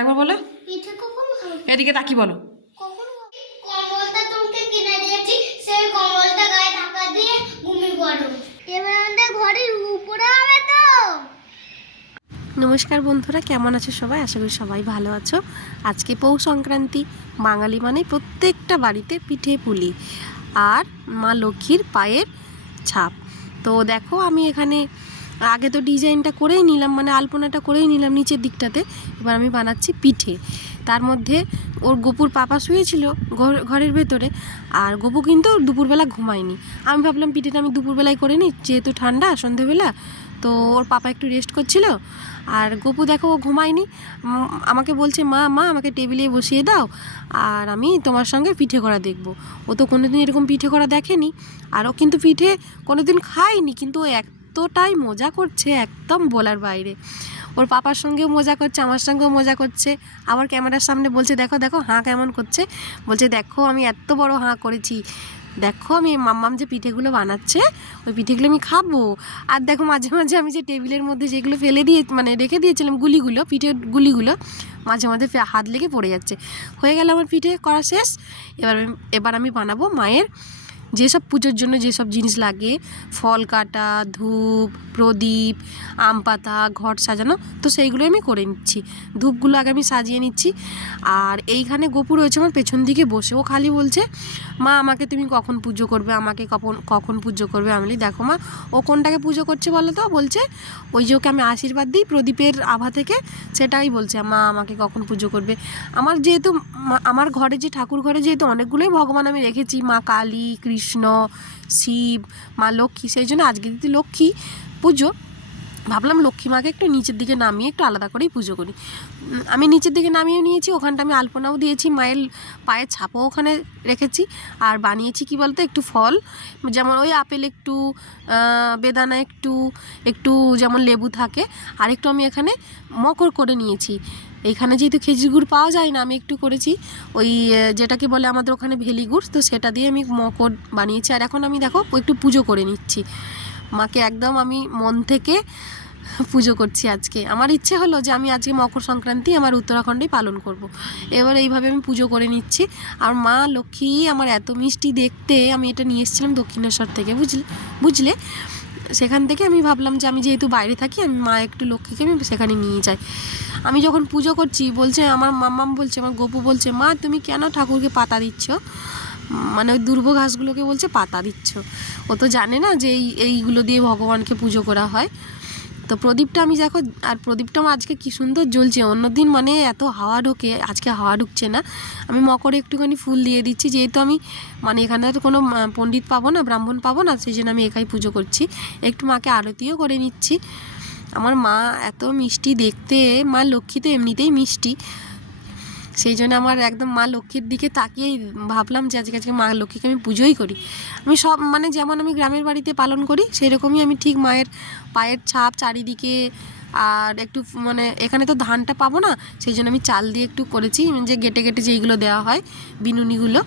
একবার বলো। এদিকে তাকি বলো। নমস্কার বন্ধুরা কেমন আছো সবাই? আশা করি সবাই ভালো আছো। আজকে পৌষ সংক্রান্তি বাঙালি মানে প্রত্যেকটা বাড়িতে পিঠে পুলি আর মা লক্ষ্মীর পায়ের ছাপ। তো দেখো আমি এখানে আগে তো ডিজাইনটা করেই নিলাম মানে আলপনাটা করেই নিলাম নিচের দিকটাতে। এবার আমি বানাচ্ছি পিঠে। তার মধ্যে ওর গোপুর পাপা শুয়েছিল ঘর- ঘরের ভেতরে, আর গোপু কিন্তু দুপুরবেলা ঘুমায়নি। আমি ভাবলাম পিঠেটা আমি দুপুরবেলায় করে নিই, যেহেতু ঠান্ডা, সন্ধেবেলা, তো ওর পাপা একটু রেস্ট করছিল। আর গপু দেখো, ও ঘুমায়নি। আমাকে বলছে, মা মা, আমাকে টেবিলে বসিয়ে দাও, আর আমি তোমার সঙ্গে পিঠে করা দেখব। ও তো কোনোদিন এরকম পিঠে করা দেখেনি। আর ও কিন্তু পিঠে কোনোদিন খায়নি, কিন্তু ও এতটাই মজা করছে একদম বলার বাইরে। ওর পাপার সঙ্গেও মজা করছে, আমার সঙ্গেও মজা করছে। আবার ক্যামেরার সামনে বলছে, দেখো দেখো, হাঁ কেমন করছে? বলছে, দেখো, আমি এত বড় হাঁ করেছি। দেখো, আমি মাম্মাম যে পিঠেগুলো বানাচ্ছে, ওই পিঠেগুলো আমি খাব। আর দেখো, মাঝে মাঝে আমি যে টেবিলের মধ্যে যেগুলো ফেলে দিয়ে মানে রেখে দিয়েছিলাম গুলিগুলো, পিঠের গুলিগুলো, মাঝে মাঝে হাত লেগে পড়ে যাচ্ছে। হয়ে গেল আমার পিঠে, করা শেষ। এবার এবার আমি বানাবো মায়ের যেসব পুজোর জন্য যেসব জিনিস লাগে, ফল কাটা, ধূপ, প্রদীপ, আম পাতা, ঘট সাজানো, তো সেইগুলো আমি করে নিচ্ছি। ধূপগুলো আগে আমি সাজিয়ে নিচ্ছি। আর এইখানে গোপু রয়েছে আমার পেছন দিকে বসে। ও খালি বলছে, মা, আমাকে তুমি কখন পুজো করবে? আমাকে কখন কখন পুজো করবে? আমি দেখো মা, ও কোনটাকে পুজো করছে বলো তো? বলছে, ওই যে ওকে আমি আশীর্বাদ দিই প্রদীপের আভা থেকে, সেটাই বলছে, মা, আমাকে কখন পুজো করবে? আমার যেহেতু, আমার ঘরে যে ঠাকুর ঘরে যেহেতু অনেকগুলোই ভগবান আমি রেখেছি, মা কালী কৃষ্ণ, শিব, মা লক্ষ্মী, সেই জন্য আজকে দিদি লক্ষ্মী পুজো, ভাবলাম লক্ষ্মী মাকে একটু নিচের দিকে নামিয়ে একটু আলাদা করেই পুজো করি। আমি নিচের দিকে নামিয়ে নিয়েছি, ওখানটা আমি আলপনাও দিয়েছি, মায়ের পায়ের ছাপও ওখানে রেখেছি, আর বানিয়েছি কি বলতো একটু ফল, যেমন ওই আপেল একটু বেদানা একটু একটু যেমন লেবু থাকে আর একটু আমি এখানে মকর করে নিয়েছি। এইখানে যেহেতু খেজুর গুড় পাওয়া যায় না, আমি একটু করেছি। ওই যেটাকে বলে আমাদের ওখানে ভেলি গুড়, তো সেটা দিয়ে আমি মকর বানিয়েছি। আর এখন আমি দেখো, একটু পুজো করে নিচ্ছি। মাকে একদম আমি মন থেকে পুজো করছি আজকে। আমার ইচ্ছে হলো যে আমি আজকে মকর সংক্রান্তি আমার উত্তরাখণ্ডেই পালন করব। এবার এইভাবে আমি পুজো করে নিচ্ছি। আর মা লক্ষ্মী আমার এত মিষ্টি দেখতে, আমি এটা নিয়ে এসেছিলাম দক্ষিণেশ্বর থেকে, বুঝলে? বুঝলে? সেখান থেকে আমি ভাবলাম যে আমি যেহেতু বাইরে থাকি, আমি মা একটু লক্ষ্মীকে আমি সেখানে নিয়ে যাই। আমি যখন পুজো করছি, বলছে আমার মাম্মাম বলছে, আমার গপু বলছে, মা, তুমি কেন ঠাকুরকে পাতা দিচ্ছ? মানে ওই দুর্ভ ঘাসগুলোকে বলছে, পাতা দিচ্ছ। ও তো জানে না যে এই, এইগুলো দিয়ে ভগবানকে পুজো করা হয়। তো প্রদীপটা আমি দেখো, আর প্রদীপটা আমার আজকে কী সুন্দর জ্বলছে। অন্যদিন মানে এত হাওয়া ঢোকে, আজকে হাওয়া ঢুকছে না। আমি মকরে একটুখানি ফুল দিয়ে দিচ্ছি, যেহেতু আমি মানে এখানে তো কোনো পণ্ডিত পাবো না, ব্রাহ্মণ পাবো না, সেই জন্য আমি একাই পুজো করছি। একটু মাকে আরতিও করে নিচ্ছি। আমার মা এত মিষ্টি দেখতে, মা লক্ষ্মী তো এমনিতেই মিষ্টি। সেই জন্য আমার একদম মা লক্ষ্মীর দিকে তাকিয়েই ভাবলাম যে আজকে আজকে মা লক্ষ্মীকে আমি পুজোই করি। আমি সব মানে যেমন আমি গ্রামের বাড়িতে পালন করি, সেরকমই আমি ঠিক মায়ের পায়ের ছাপ চারিদিকে আর একটু মানে এখানে তো ধানটা পাবো না, সেই জন্য আমি চাল দিয়ে একটু করেছি যে গেটে গেটে যেইগুলো দেওয়া হয়, বিনুনিগুলো।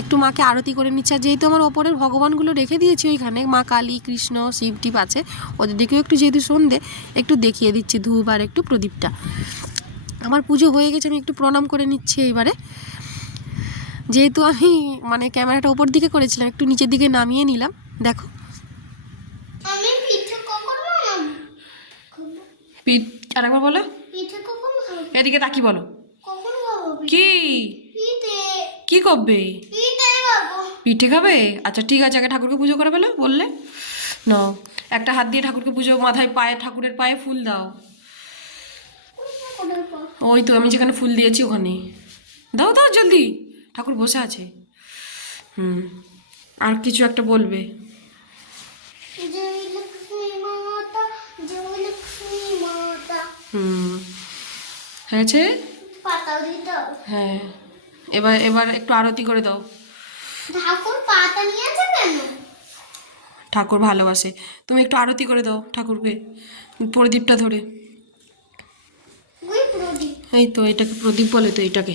একটু মাকে আরতি করে নিচ্ছে, আর যেহেতু আমার ওপরের ভগবানগুলো রেখে দিয়েছি ওইখানে, মা কালী, কৃষ্ণ, শিব, টিপ আছে, ওদের দিকেও একটু যেহেতু সন্ধে, একটু দেখিয়ে দিচ্ছি ধূপ আর একটু প্রদীপটা। আমার পুজো হয়ে গেছে আমি একটু প্রণাম করে নিচ্ছি এইবারে। যেহেতু আমি মানে ক্যামেরাটা ওপর দিকে করেছিলাম একটু নিচের দিকে নামিয়ে নিলাম দেখো। আমি পিঠে কখন আরেকবার বলো। পিঠে কখন খাব? এদিকে তাকি বলো। কখন খাব কি? কি করবে? পিঠে খাব। পিঠে খাবে? আচ্ছা ঠিক আছে আগে ঠাকুরকে পুজো করে বললে? না একটা হাত দিয়ে ঠাকুরকে পুজো মাথায় পায়ে ঠাকুরের পায়ে ফুল দাও। ওই তো আমি যেখানে ফুল দিয়েছি ওখানে। দাও দাও জলদি। ঠাকুর বসে আছে। হুম আর কিছু একটা বলবে। হুম হয়েছে? হ্যাঁ এবার এবার একটু আরতি করে দাও। ঠাকুর পাতা নিয়েছে কেন? ঠাকুর ভালোবাসে। তুমি একটু আরতি করে দাও ঠাকুরকে প্রদীপটা ধরে। এই তো এটাকে প্রদীপ বলে তো এটাকে।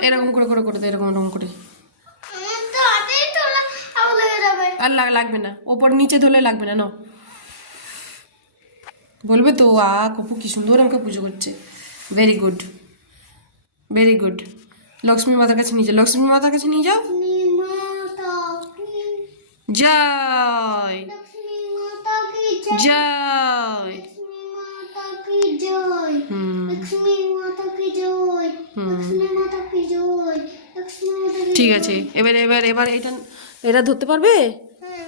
এরকম করে করে করে এরকম এরকম করে। আর লাগ- লাগবে না। ওপর নিচে ধরলে লাগবে না নাও। বলবে তো আ কপু কি সুন্দর আমাকে পুজো করছে। Very good very good Lakshmi মাতার কাছে নিয়ে যাও। লক্ষ্মী মাতার কাছে নিয়ে যাও। জয়। জয় লক্ষ্মী মাতা কি জয় হুম লক্ষ্মী মাতা কি জয় হুম। লক্ষ্মী মাতা কি জয় লক্ষ্মী মাতা কি ঠিক আছে এবার এবার এবার এটা এটা ধরতে পারবে? হ্যাঁ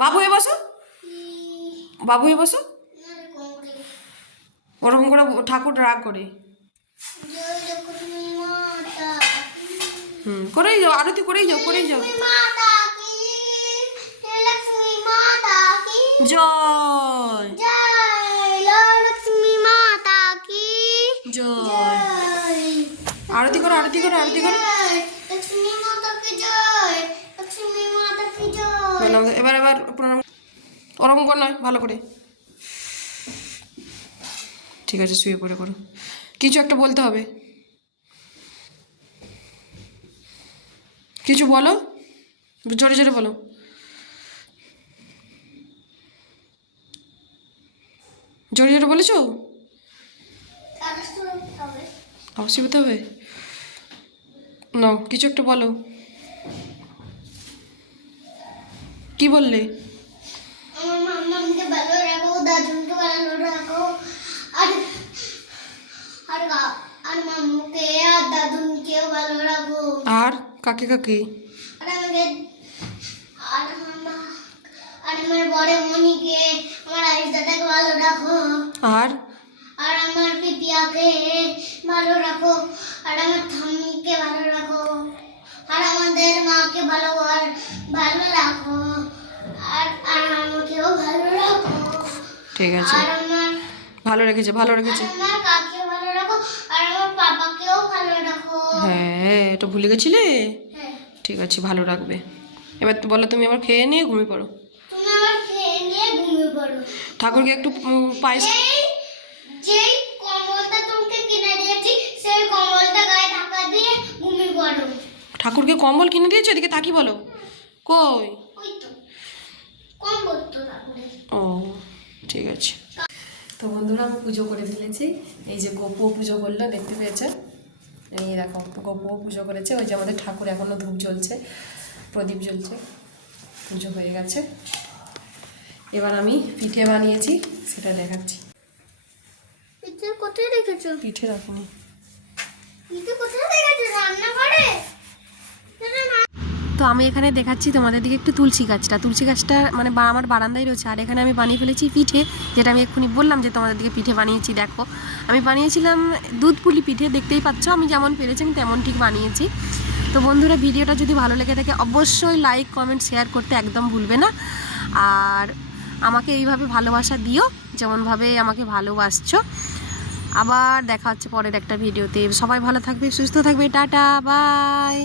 বাবু এ বসো। বাবু এ বসো। ওরকম করে ঠাকুর রাগ করে। হুম, করেই যাও, আরতি করেই যাও করেই যাও। জয়। জয়। আরতি করো আরতি করো আরতি করো। এবার এবার প্রণাম। ওরকম কর নয় ভালো করে। ঠিক আছে, শুয়ে পড়ে করো। কিছু একটা বলতে হবে। কিছু বলো? জোরে জোরে বলো। জোরে জোরে বলেছ? তো হবে। না কিছু একটা বলো। কি বললে? আমার ভালো রাখো ভালো রাখো। আর গা- আর মাম্মুকে আর দাদুকেও ভালো রাখো আর কাকে কাকে? আর আর? আমার পিপিয়াকে ভালো রাখো। আর আমার ঠাম্মিকে ভালো রাখো। আর আমাদের মাকে ভালো আর ভালো রাখো। আর আর আমাকেও ভালো রাখো। ঠিক আছে। আর আমার ভালো রেখেছে ভালো রেখেছে। আমার কাকে ভালো রাখো। আর আমার পাপাকেও ভালো রাখো। হ্যাঁ। এটা ভুলে গেছিলে? হ্যাঁ। ঠিক আছে ভালো রাখবে। এবার তো বলো তুমি আবার খেয়ে নিয়ে ঘুমিয়ে পড়ো। আমার খেয়ে নিয়ে ঘুমিয়ে পড়ো। ঠাকুরকে একটু পায়েস ঠাকুরকে কম্বল কিনে দিয়েছ? এদিকে তাকি বলো। কই? ও ঠিক আছে। তো বন্ধুরা আমি পুজো করে ফেলেছি। এই যে গোপু পুজো করল দেখতে পেয়েছে? এই দেখো পুজো করেছে। ওই যে আমাদের ঠাকুর এখনও ধূপ জ্বলছে প্রদীপ জ্বলছে। পুজো হয়ে গেছে। এবার আমি পিঠে বানিয়েছি সেটা দেখাচ্ছি। পিঠে কোথায় রেখেছো? পিঠে রাখুন পিঠে কোথায় রেখেছো রান্না করে তো আমি এখানে দেখাচ্ছি তোমাদের দিকে একটু তুলসী গাছটা। তুলসী গাছটা মানে আমার বারান্দায় রয়েছে। আর এখানে আমি বানিয়ে ফেলেছি পিঠে, যেটা আমি এক্ষুনি বললাম যে তোমাদের দিকে পিঠে বানিয়েছি, দেখো। আমি বানিয়েছিলাম দুধ পুলি পিঠে, দেখতেই পাচ্ছ, আমি যেমন পেরেছি আমি তেমন ঠিক বানিয়েছি। তো বন্ধুরা, ভিডিওটা যদি ভালো লেগে থাকে, অবশ্যই লাইক কমেন্ট শেয়ার করতে একদম ভুলবে না। আর আমাকে এইভাবে ভালোবাসা দিও যেমনভাবে আমাকে ভালোবাসছো। আবার দেখা হচ্ছে পরের একটা ভিডিওতে। সবাই ভালো থাকবে, সুস্থ থাকবে। Tata bye